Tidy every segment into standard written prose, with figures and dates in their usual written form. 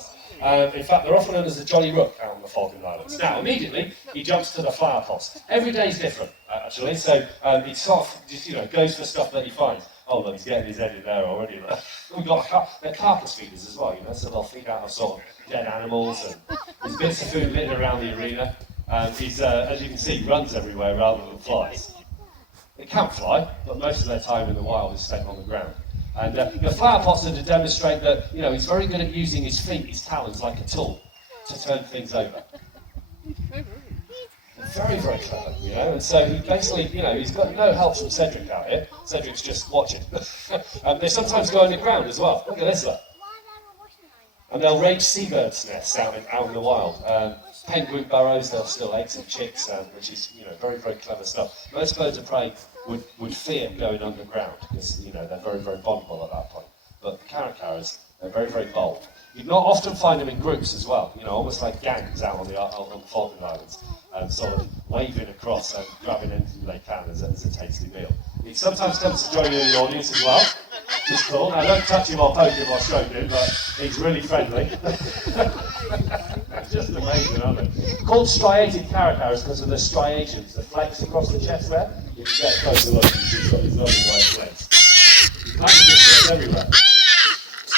flowers. In fact, they're often known as the Jolly Rook out on the Falkland Islands. Now, immediately, he jumps to the flower pots. Every day is different, actually, so he sort of just, goes for stuff that he finds. Oh, look, he's getting his head in there already. We've got they're carcass feeders as well, so they'll feed out of sort of dead animals, and there's bits of food littered around the arena. He's, as you can see, runs everywhere rather than flies. They can fly, but most of their time in the wild is spent on the ground. And the flower pots are to demonstrate that, he's very good at using his feet, his talons, like a tool to turn things over. Very, very clever, and so he basically, he's got no help from Cedric out here. Cedric's just watching. They sometimes go underground as well. Look at this one. And they'll raid seabirds' nests out in the wild. Penguin burrows, they'll steal eggs and chicks, which is, very, very clever stuff. Most birds of prey would fear going underground because, they're very, very vulnerable at that point. But the caracaras, they're very, very bold. You'd not often find them in groups as well, almost like gangs out on the Falkland Islands, sort of waving across and grabbing anything they can as a tasty meal. He sometimes comes to join you in the audience as well, which is cool. Now, don't touch him or poke him or stroke him, but he's really friendly. It's just amazing, aren't they? Called striated caracaras because of the striations, the flakes across the chest there. If you get a closer look, you see he's got his lovely white flakes. He kind of just goes everywhere.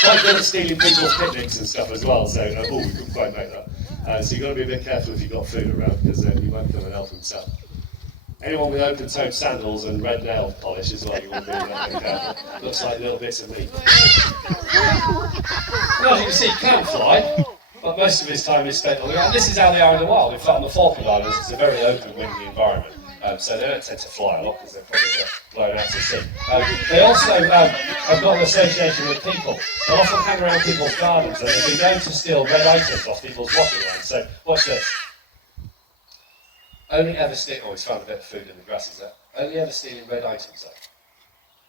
Quite good at stealing people's picnics and stuff as well, so, we couldn't quite make that. So you've got to be a bit careful if you've got food around, because he won't come and help himself. Anyone with open-toed sandals and red nail polish as well, you want to be very careful. Looks like little bits of meat. Well, as you can see, he can fly, but most of his time is spent on the ground. This is how they are in the wild. In fact, on the Falkland Islands, it's a very open, windy environment. So they don't tend to fly a lot because they're probably get blown out to sea. They also have got an association with people. They often hang around people's gardens, and they've been known to steal red items off people's washing lines. So watch this. Only ever steal. Oh, he's found a bit of food in the grasses there. Only ever stealing red items though.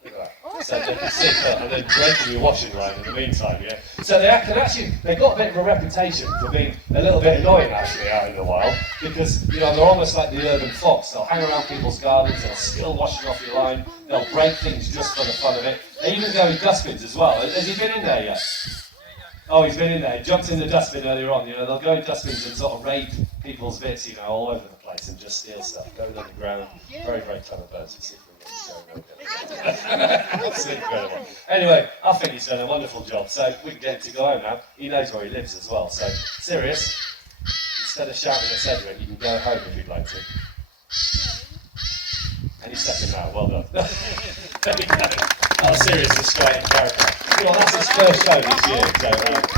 Look at that. So they can sit there and then breaking your washing line in the meantime, yeah? So they've got a bit of a reputation for being a little bit annoying actually out in the wild, because, they're almost like the urban fox. They'll hang around people's gardens, they'll steal washing off your line, they'll break things just for the fun of it. They even go in dustbins as well. Has he been in there yet? Oh, he's been in there. He jumped in the dustbin earlier on. They'll go in dustbins and sort of raid people's bits, all over the place and just steal stuff, going underground. Very, very clever birds. You see Absolutely incredible. Anyway, I think he's done a wonderful job, so we can get him to go home now. He knows where he lives as well, so Sirrius, instead of shouting at Cedric, you can go home if you'd like to. Any second now, well done. There we go. Sirrius is Striated Caracara. Well, that's his first show this year, so